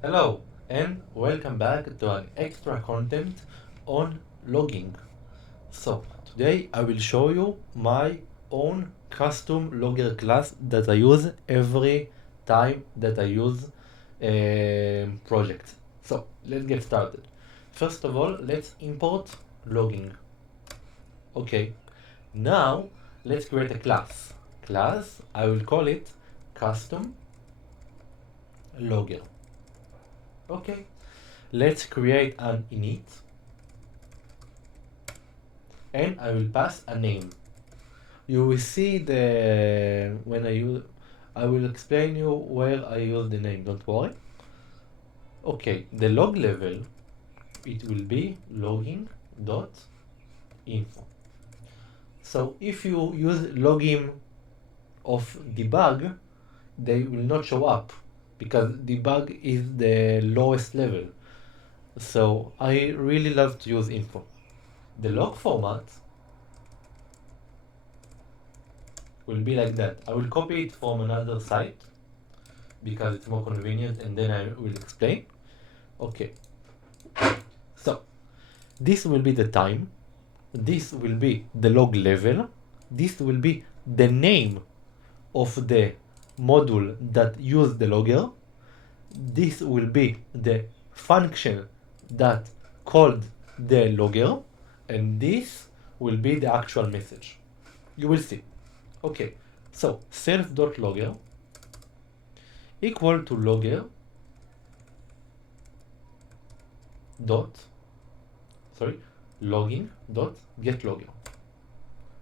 Hello and welcome back to an extra content on logging. So today I will show you my own custom logger class that I use every time that I use a project. So let's get started. First of all, let's import logging. Okay, now let's create a class. Class, I will call it custom logger. Okay, let's create an init and I will pass a name. You will see when I will explain you where I use the name, don't worry. Okay, the log level, it will be logging dot info. So if you use login of debug, they will not show up because debug is the lowest level. So I really love to use info. The log format will be like that. I will copy it from another site because it's more convenient and then I will explain. Okay, so this will be the time, this will be the log level, this will be the name of the module that use the logger, this will be the function that called the logger, and this will be the actual message. You will see. Okay, so self.logger equal to logger dot logging dot get logger,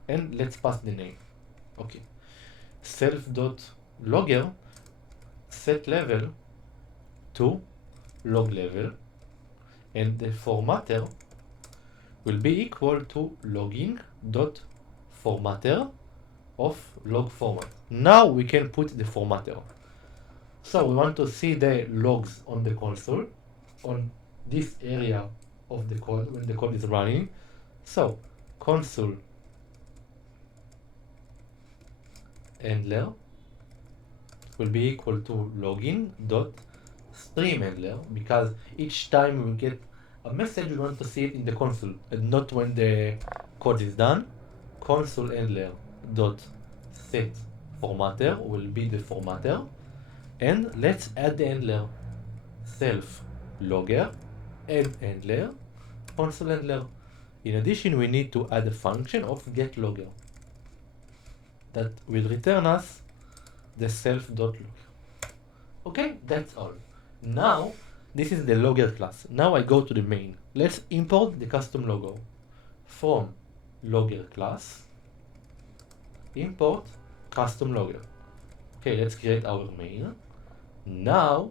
and let's pass the name. Okay, self dot logger set level to log level, and the formatter will be equal to logging dot formatter of log format. Now we can put the formatter. So we want to see the logs on the console on this area of the code when the code is running. So console handler will be equal to login dot stream handler, because each time we get a message we want to see it in the console and not when the code is done. Console handler dot set formatter will be the formatter, and let's add the handler. Self logger add handler console handler. In addition, we need to add a function of get logger that will return us the self.logger. Okay, that's all. Now this is the logger class. Now I go to the main. Let's import the custom logo from logger class. Import custom logger. Okay, let's create our main. Now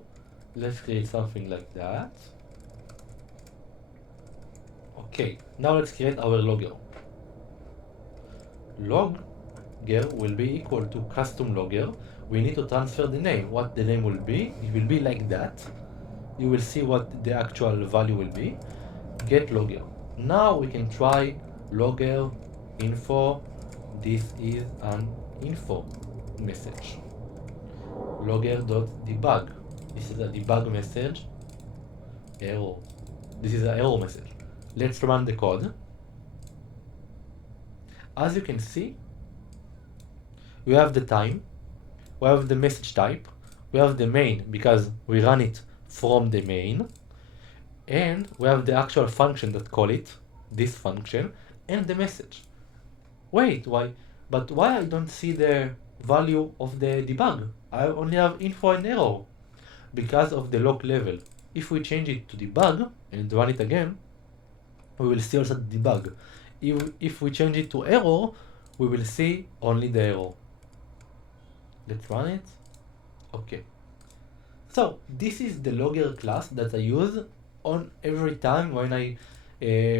let's create something like that. Okay, now let's create our logger. Logger will be equal to custom logger. We need to transfer the name. What the name will be, it will be like that. You will see what the actual value will be. Get logger. Now we can try logger info. This is an info message. Logger.debug. This is a debug message. Error. This is an error message. Let's run the code. As you can see, we have the time, we have the message type, we have the main because we run it from the main, and we have the actual function that call it, this function, and the message. Wait, why? But why I don't see the value of the debug? I only have info and error because of the log level. If we change it to debug and run it again, we will see also the debug. If we change it to error, we will see only the error. Let's run it. Okay. So this is the logger class that I use on every time when I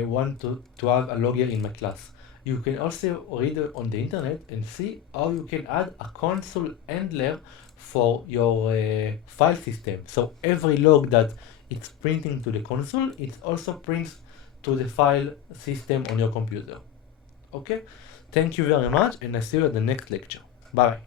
want to have a logger in my class. You can also read on the internet and see how you can add a console handler for your file system. So every log that it's printing to the console, it also prints to the file system on your computer. Okay? Thank you very much, and I see you at the next lecture. Bye.